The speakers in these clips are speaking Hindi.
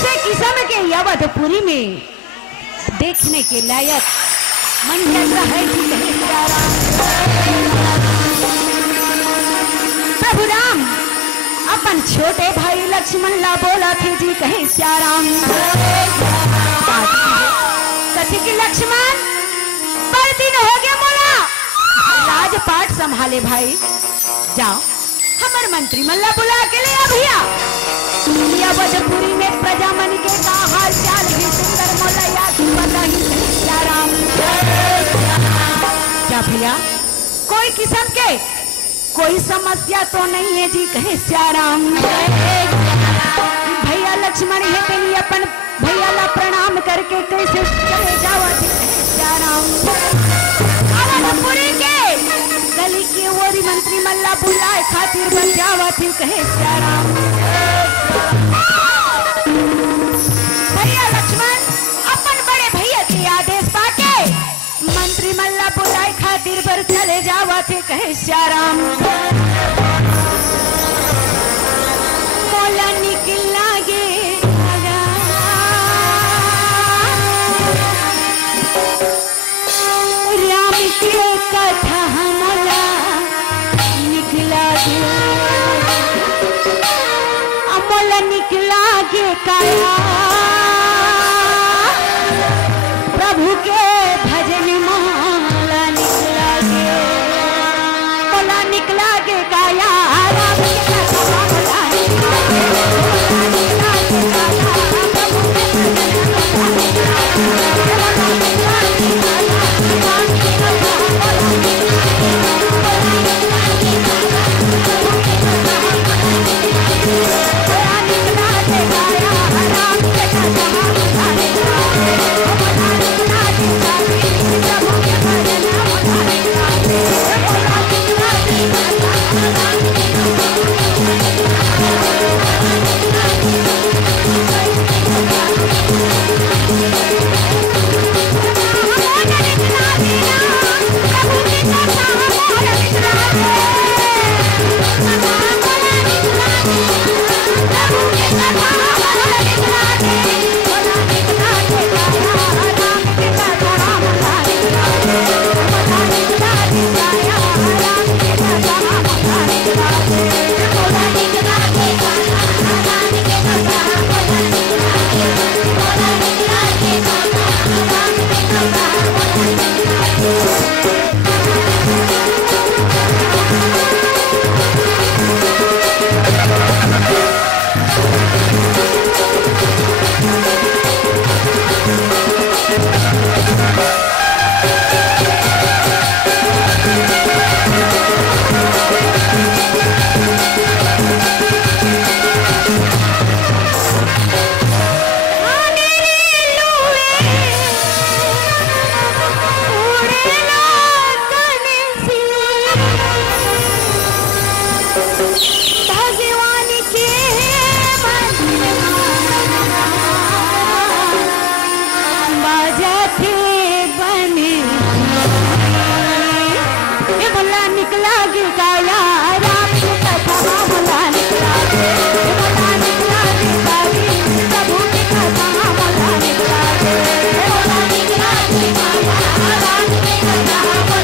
ऐसे किस्म के अवधपुरी में देखने के लायक मंजर है जी कहे प्यारा। प्रभु राम अपन छोटे भाई लक्ष्मण ला बोला थे जी कहे श्याराम। कथी की लक्ष्मण पर दिन हो गया मोला राजपाट संभाले भाई, जाओ हमार मंत्री मल्ला बुला के ले आ भैया। अवधपुरी में प्रजा मन के का हाल चाल भी सुंदर मोला याद पता ही श्याराम। क्या भैया कोई किस्म के कोई समस्या तो नहीं है जी कहे श्याराम। भैया लक्ष्मण है तेनी अपन भैया ला प्रणाम करके कैसे चले जाओ जी कहे श्याराम। अवधपुरी के गली की ओरी मंत्री मल्ला बुलाए खातिर बन जावा थी कहे श्याराम। भैया लक्ष्मण अपन बड़े भैया के आदेश पाके मंत्री मल्ला बुलाए खातिर बर चले जावा थे कहे श्याराम। मोला निकला गे राम के कथा मोला निकला गे मोला निकला गे काया प्रभु के भजन मोला निकला गे मोला निकला गे काया राम के कथा मोला निकला गे मोला निकला गे काया प्रभु के भजन मोला निकला गे राम के कथा मोला निकला गे मोला निकला गे प्रभु के भजन मोला निकला गे काया राम के कथा मोला निकला गे मोला निकला गे प्रभु के भजन मोला निकला गे मोला निकला गे राम के कथा मोला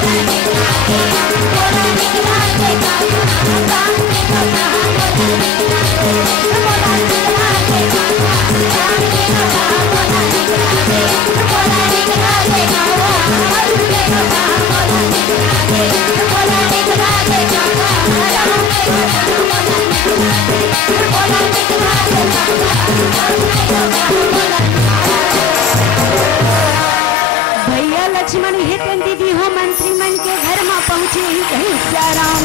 भैया लक्ष्मण हेतन दीदी हो मंत्री मन के घर में पहुंचे ही कहीं श्याराम।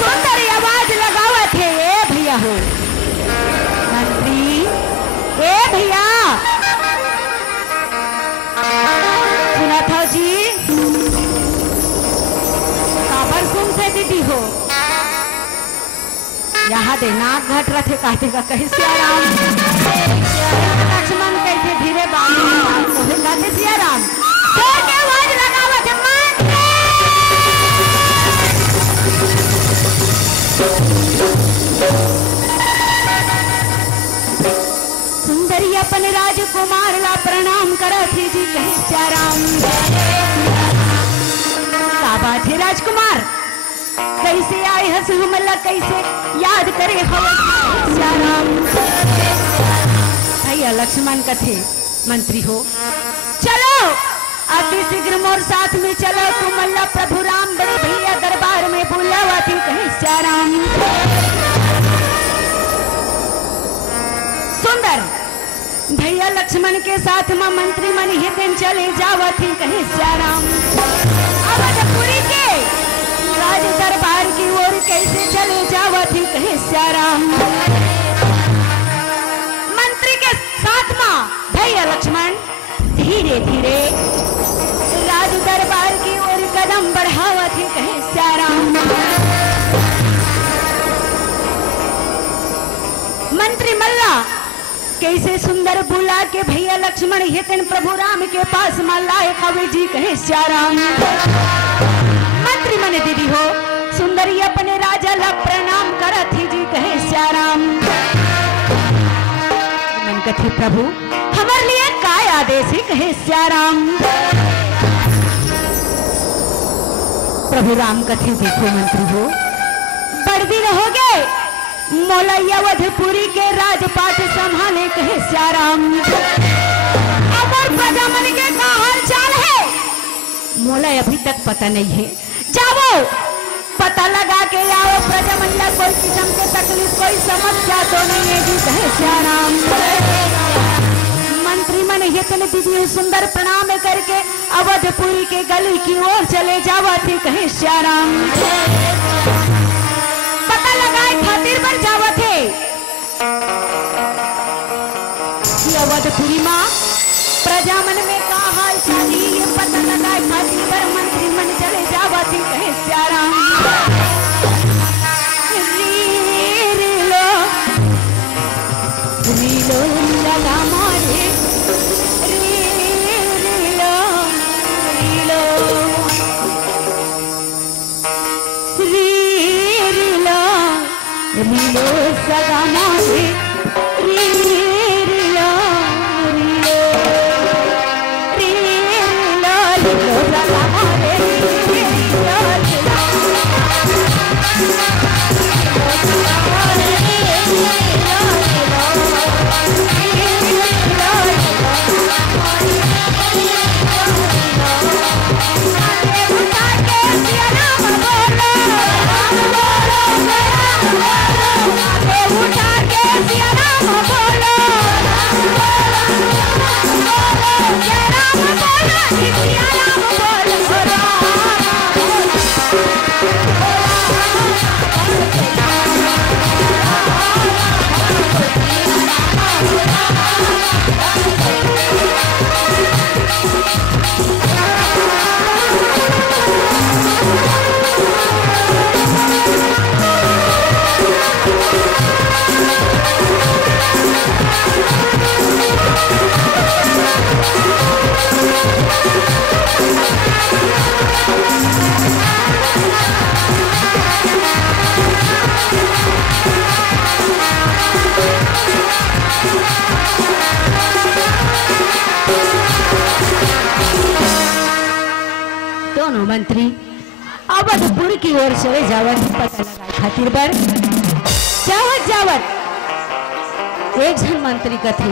सुंदर आवाज लगावा थे ए भैया हो मंत्री ए भैया सुना था जी काबर सुन थे दीदी हो यहाँ दे नाक घट रहे थे कहते का कहीं श्याराम। लक्ष्मण कैसे धीरे बात कहते श्याराम जोर के आवाज लगावा थे सुंदरी अपन राजकुमार ला प्रणाम करत ही जी कहे श्याराम। का बात है राजकुमार, कैसे आए हस हमला, कैसे याद करे हवस श्याराम। भैया लक्ष्मण कथे मंत्री हो, चलो अति शीघ्र मोर साथ में चलो, तुम अल्लाह प्रभु राम बड़े भैया दरबार में बुलावा थी कहे श्याराम। सुंदर भैया लक्ष्मण के साथ मां मंत्री मन ही दिन चले जावा थी कहे श्याराम। अवधपुरी के राज दरबार की ओर कैसे चले जावा थी कहे श्याराम। मंत्री के साथ मां भैया लक्ष्मण धीरे धीरे राज दरबार की ओर कदम बढ़ावा थी कहे श्याराम। मंत्री मल्ला कैसे सुंदर बुला के भैया लक्ष्मण हितन प्रभु राम के पास मल्लाए खवे जी कहे श्याराम। मंत्री मन दीदी हो, सुंदरी अपने राजा ला प्रणाम करत ही जी कहे श्याराम। मन कथे प्रभु हमारे लिए काय आदेश है कहे श्याराम। प्रभु राम कथे देखो मंत्री हो, बड़ दिन हो गए मोलैया अवधपुरी के राजपाट संभाले कहे श्याराम। अमर प्रजा मन के का हाल चाल है मोला अभी तक पता नहीं है, जाओ पता लगा के आओ प्रजा मन ला कोई किस्म के तकलीफ कोई समस्या तो नहीं है जी कहे श्याराम। मंत्री मन हितन दीदी सुंदर प्रणाम करके अवधपुरी के गली की ओर चले जावा थी कहे श्याराम। पता लगाए खातिर पर जावा थे कि अवधपुरी माँ प्रजा मन में का हाल चाल ये पता लगाए खातिर पर मंत्री मन चले जावा थी कहे श्याराम। रीलो लगा मारे रीलो सगा मारे रीलो रीलो रीलो रीलो सगा मारे रीलो दोनों मंत्री अवधपुर की ओर चले जावर पता लगा खातिर पर जावत जावत एक जन मंत्री कथे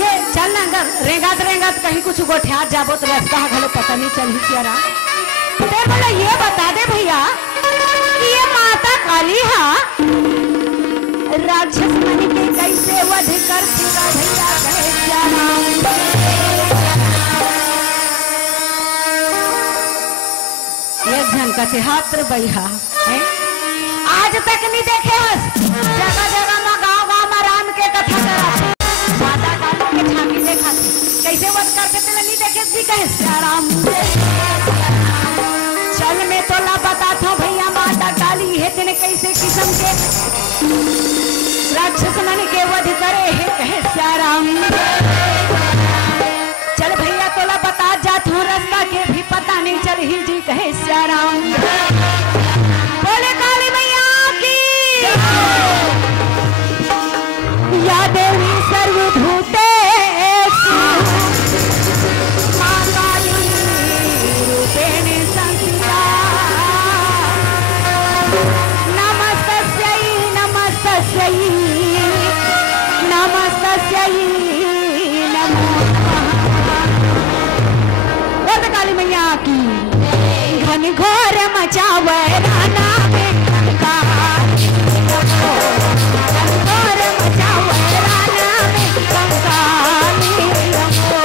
ये चलना रेंगात रेंगात कहीं कुछ गोठिया जाबो तो रास्ता घलो पता नहीं चल ही क्या तेरे बोला ये बता दे भैया कि ये माता काली हा राक्षस मन के कैसे वध कर चुका भैया कहे श्याराम। एक जन का हाथ बैहा आज तक नहीं देखे हस जगह जगह में गांव गांव में राम के कथा करा माता काली के झांकी देखा कैसे वध करते थे नहीं देखे जी कहे श्याराम। चल मैं तो ला बता था भैया माता काली है तेने कैसे किस्म के राक्षस मन के वध करे है कहे श्याराम। चल भैया तो ला बता जात हूँ रास्ता के भी पता नहीं चल ही जी कहे श्याराम। बोले काली मैया की मैया की घन घोर मचावे राना में कंकाल, घन घोर मचावे राना में कंकाली रमो।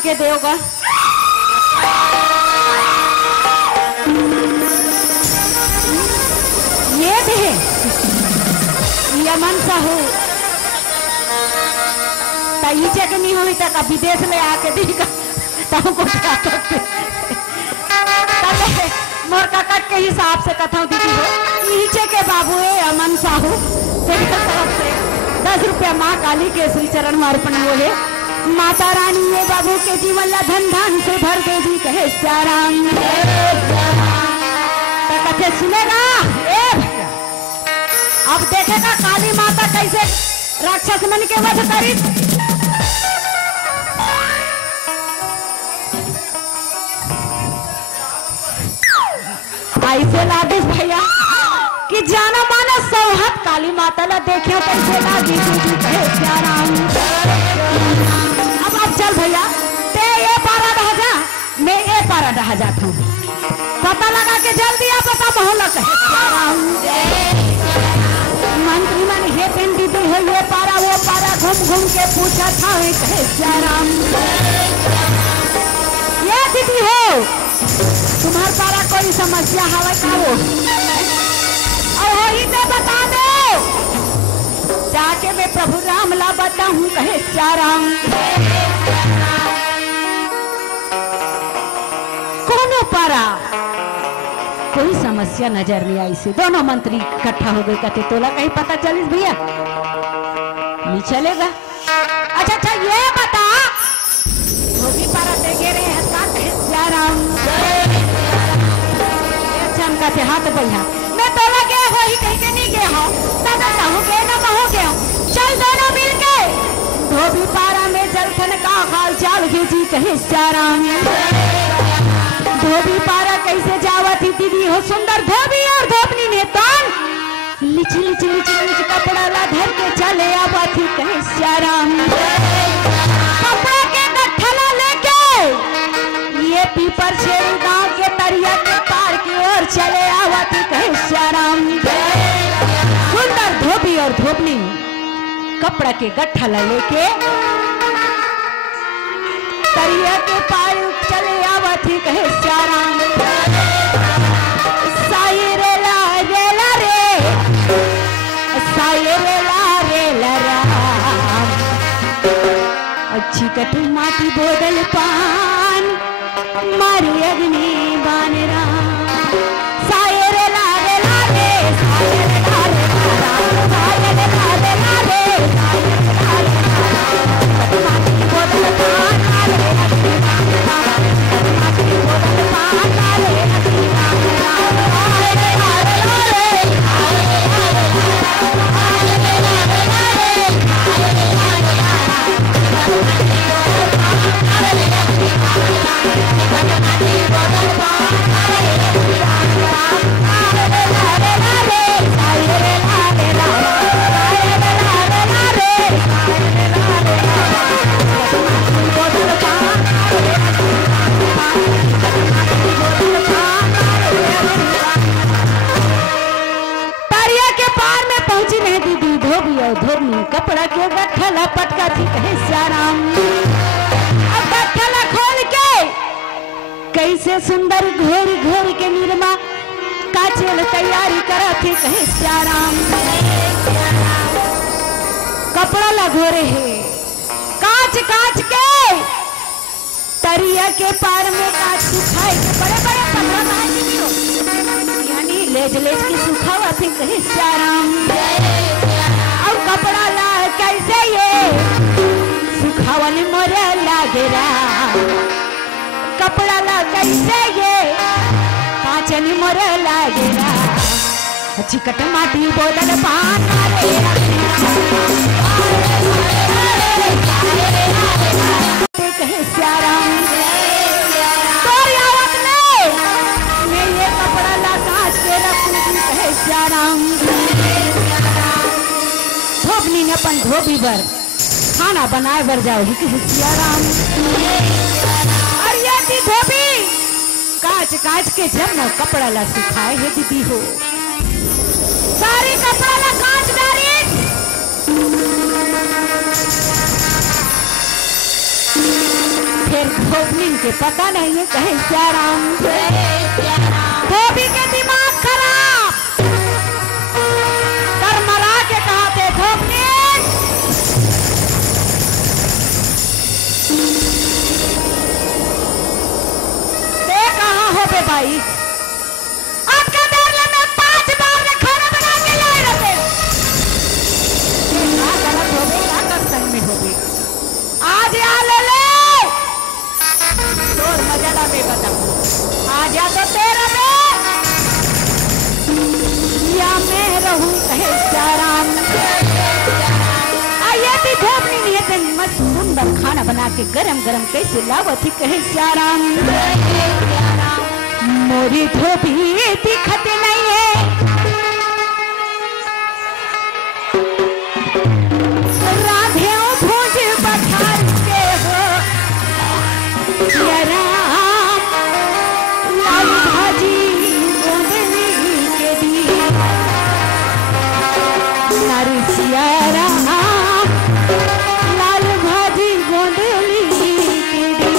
के देवगा। ये दे यमन साहू तईचे के नहीं हुई तक विदेश ले आके देगा तब को क्या करते तब मोर काकट के हिसाब से कथा दीदी हो नीचे के बाबू है अमन साहू तेरी तरफ से 10 रुपया माँ काली के श्री चरण में अर्पण हुए। माता रानी ये बाबू के जीवन ला धन धान से भर दे जी कहे श्याराम कथे सुनेगा ए अब देखेगा काली माता कैसे राक्षस मन के वध करी। ऐसे लादिस भैया कि जाना माना सौहत काली माता ला देखे कैसे लागी दीदी कहे श्याराम। अब चल भैया ते ये पारा रह जा मैं ये पारा रह जाता हूँ पता लगा के जल्दी आ पता मोहल्ला कहे श्याराम। मंत्री मन हे पेन दीदी है ये पारा वो पारा घूम घूम के पूछा था कहे श्याराम। ये दीदी हो तुम्हार पारा कोई समस्या हवा का वो और ही तो बता दो जाके मैं प्रभु राम ला बताऊं कहे श्याराम। कोनो पारा कोई समस्या नजर नहीं आई से दोनों मंत्री इकट्ठा हो गए कहते तोला कहीं पता चलिस भैया नहीं चलेगा। अच्छा अच्छा ये बता वो भी पारा दे गे रहे हैं का कहे श्याराम। चमका थे हाथ भैया मैं तोला गया हो ही कहीं के नहीं गया हो दादा कहूँ गए ना कहूँ गया चल दोनों मिल के धोबी पारा में जलखन का हाल चाल भेजी कहे श्याराम। धोबी पारा कैसे जावत ही दीदी हो सुंदर धोबी और धोबनी ने तान लिच लिच लिच लिच कपड़ा ला धर के चले आवत ही कहे श्याराम। कपड़ा के गठला लेके ये पीपर छेड़ी गांव के तरिया के पार की ओर चले आवत ही कहे श्याराम। सुंदर धोबी और धोबनी कपड़ा के गठला लेके तरिया के पार चले आवत ही कहे श्याराम। सायरे ला रे ला रे सायरे ला रे ला राम अच्छी कटु माटी बोदल पान मारी अग्नि बान राम। सायरे ला रे सायरे ला रे राम सायरे ला रे माटी बोदल पान मारी अग्नि बान राम माटी बोदल पान मारी अग्नि बान कपड़ा के गठला पटका थी कहे श्याराम। अब गठला खोल के कैसे सुंदर घोर घोर के निर्मा काचेल तैयारी करा थी कहे श्याराम। कपड़ा ला घोरे है काच काच के तरिया के पार में काच सुखाए के बड़े बड़े पत्थर यानी लेज लेज की सुखावा थी कहे श्याराम। कपड़ा ला कैसे ये सुखावन मोरे लागेरा कपड़ा ला कैसे ये काचनी मोरे लागेरा चिकट माटी बोदल पान कहे श्याराम। मैं ये कपड़ा ला काच के रखूंगी कहे श्याराम। धोबनी ने अपन धोबी बर खाना बनाए बर जाओ ही कहे श्याराम। और ये थी धोबी काच काच के जब न कपड़ा ला सुखाए है दीदी हो सारी कपड़ा ला काच डारी फिर धोबनी के पता नहीं है कहे सियाराम। धोबी के दिमाग खराब कर मरा के कहा थे धोबनी ते कहाँ हो बे भाई? आपका देर ले मैं 5 बार ने खाना बना के लाए रहते। क्या गलत हो गई क्या सत्संग में हो गई? आज आ ले तोर मजा में बता आज या तो तेरा में या मैं रहूं कहे सियाराम। आइए थी धोबनी नहीं है मस्त सुंदर खाना बना के गरम गरम कैसे लावती कहे सियाराम। मोरी धोबी दिखत नहीं है राधे भोज बखार के हो सियाराम। लाल भाजी गोंदली के दी नारी सियाराम। लाल भाजी गोंदली के दी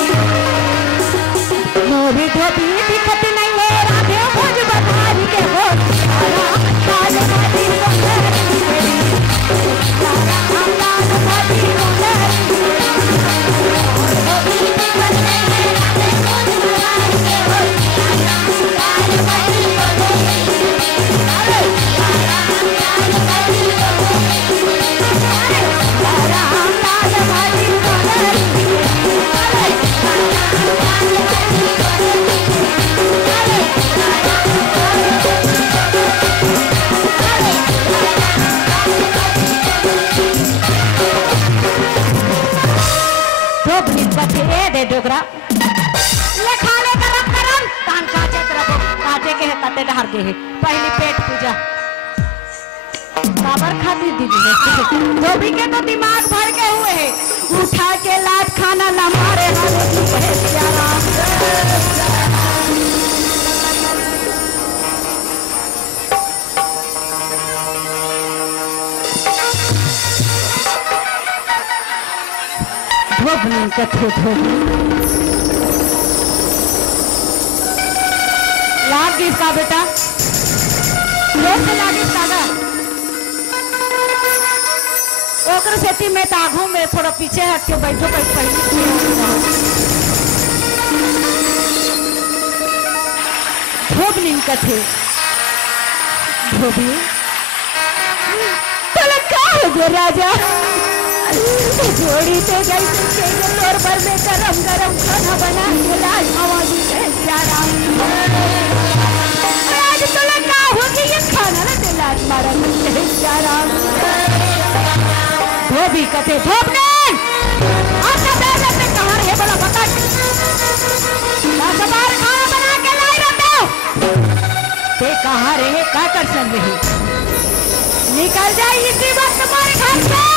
मोरी धोबी दिखत नहीं है राधे भोज बखार के हो सियाराम। लाल भाजी गोंदली के दी सियाराम। लाल भाजी गोंदली दे डोगरा ले खाने गरम गरम तान काटे तरफ काटे के है काटे डहर के है पहली पेट पूजा बाबर खाती दीदी ने धोबी के तो दिमाग भर के हुए है उठा के लाट खाना ना मारे वाले की कहे सियाराम। धोबनी कथे धोबनी लाग इसका बेटा कैसे लागे सागा ओकर सेती में ताघू में थोड़ा पीछे हट के बैठो बैठ पहले धोबनी कथे धोबी तो क्या हो गया राजा जोड़ी पे गई तोर पर में गरम गरम खाना बना के लाज आवाज़ है सियाराम। आज तो लगा होगी ये खाना ना ते लाज मारा है सियाराम। धोबी कथे धोबने आपका बेटा से कहाँ है बड़ा बता 10 बार खाना बना के लाई रहते हो ते कहाँ रहे क्या कर सन रहे निकल जाए इसी वक्त तुम्हारे घर से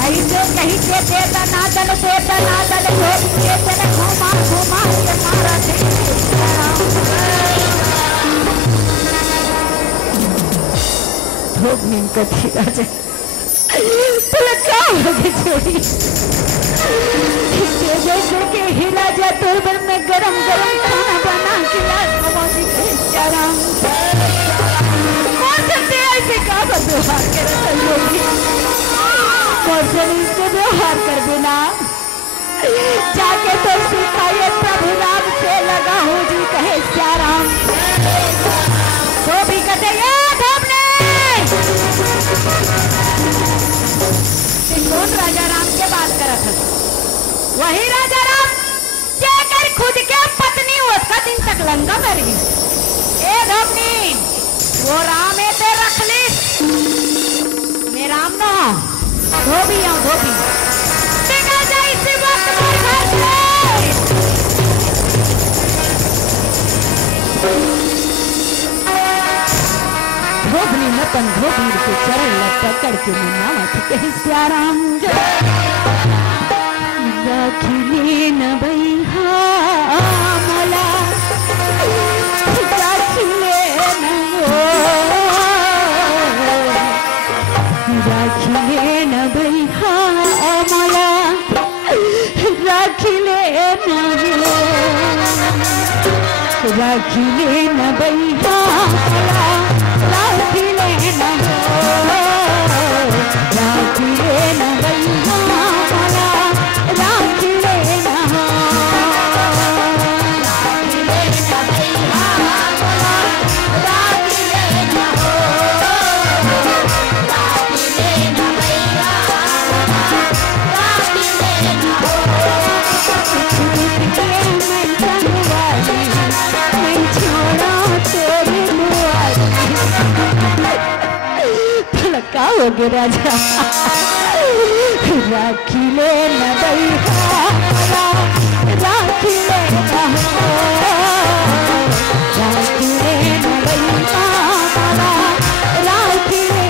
ऐसे कहीं के देता ना दल धोबी के चले घुमा घुमा के मारा थे धोबनी कथी राजा तुला क्या हो गई छोड़ी जैसे के हिला जा तोर पर में गरम गरम खाना बना के ला आवाज़ी कहे सियाराम। कौन से ऐसे का व्यवहार करे चलोगी इससे व्यवहार कर बिना जाके तो सिखाइए प्रभु राम से लगा हो जी कहे सियाराम। धोबी कथे ये धोबने कौन राजा राम के बात करा था वही राजा राम जेकर खुद के पत्नी उसका दिन तक लंका में रही। ए धोबनी वो राम है ते रख ली मैं राम ना धोबी आओ धोबी निकल जा इसी वक्त घर से। धोबनी मतन धोबी के चरण लग पकड़ के मनावा कहे सियाराम। राखिले न बैहा मला राखिले न राखिले न बैहा मला राखिले राखी ले न भैया राखी ले न राखी ले न भैया राखी ले न राखी ले न भैया राखी ले न राखी ले न भैया राखी ले न मैं छोड़ा तेरी का हो गया राजा राखी ले न भैया राखी ले न राखी ले न भैया राखी ले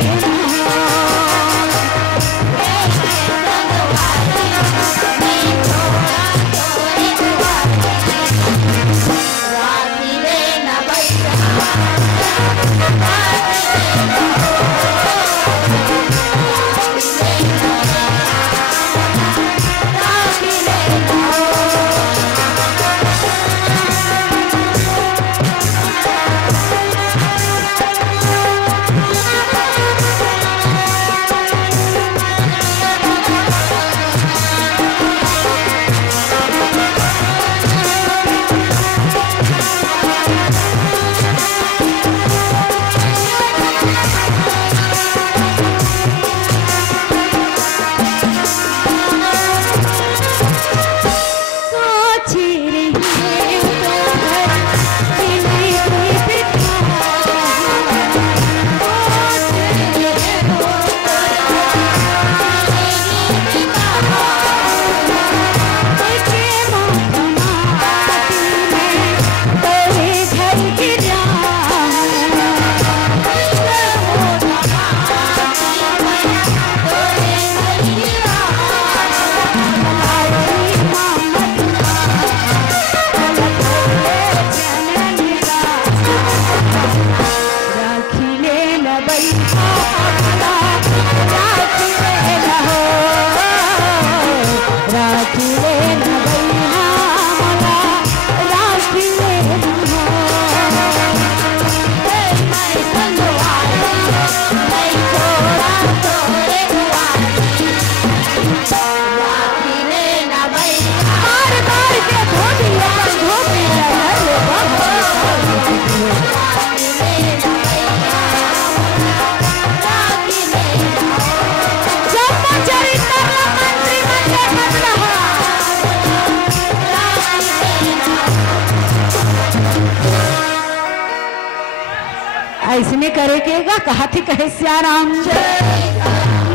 ऐसने करे केगा कहा थी कहे श्याराम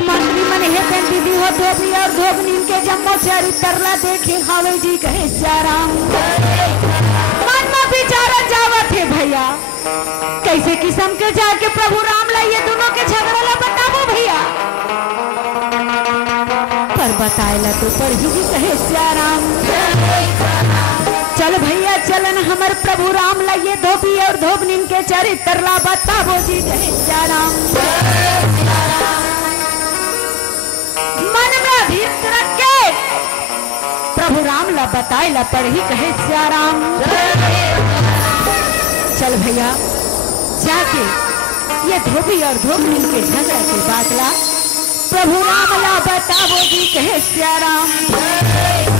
मंत्री मन हे पेन दीदी हो धोबी और धोबनी के जम्मो चारी तरला देखे हावे जी कहे श्याराम मन में बिचारा जावा थे भैया कैसे किस्म के जाके प्रभु राम ला ये दोनों के झगड़ा ला बताओ भैया पर बताएला तो पर ही जी कहे श्याराम चल भैया चलन हमर प्रभु राम ला ये धोबी और धोबनिन के चरित्र ला बताबो जी कहे श्याराम मन में भीतर रख के प्रभु राम ला बताए ला पढ़ी कहे श्याराम चल भैया जाके ये धोबी और धोबनिन के झगड़ा के बात ला प्रभु राम ला बताबो जी कहे श्याराम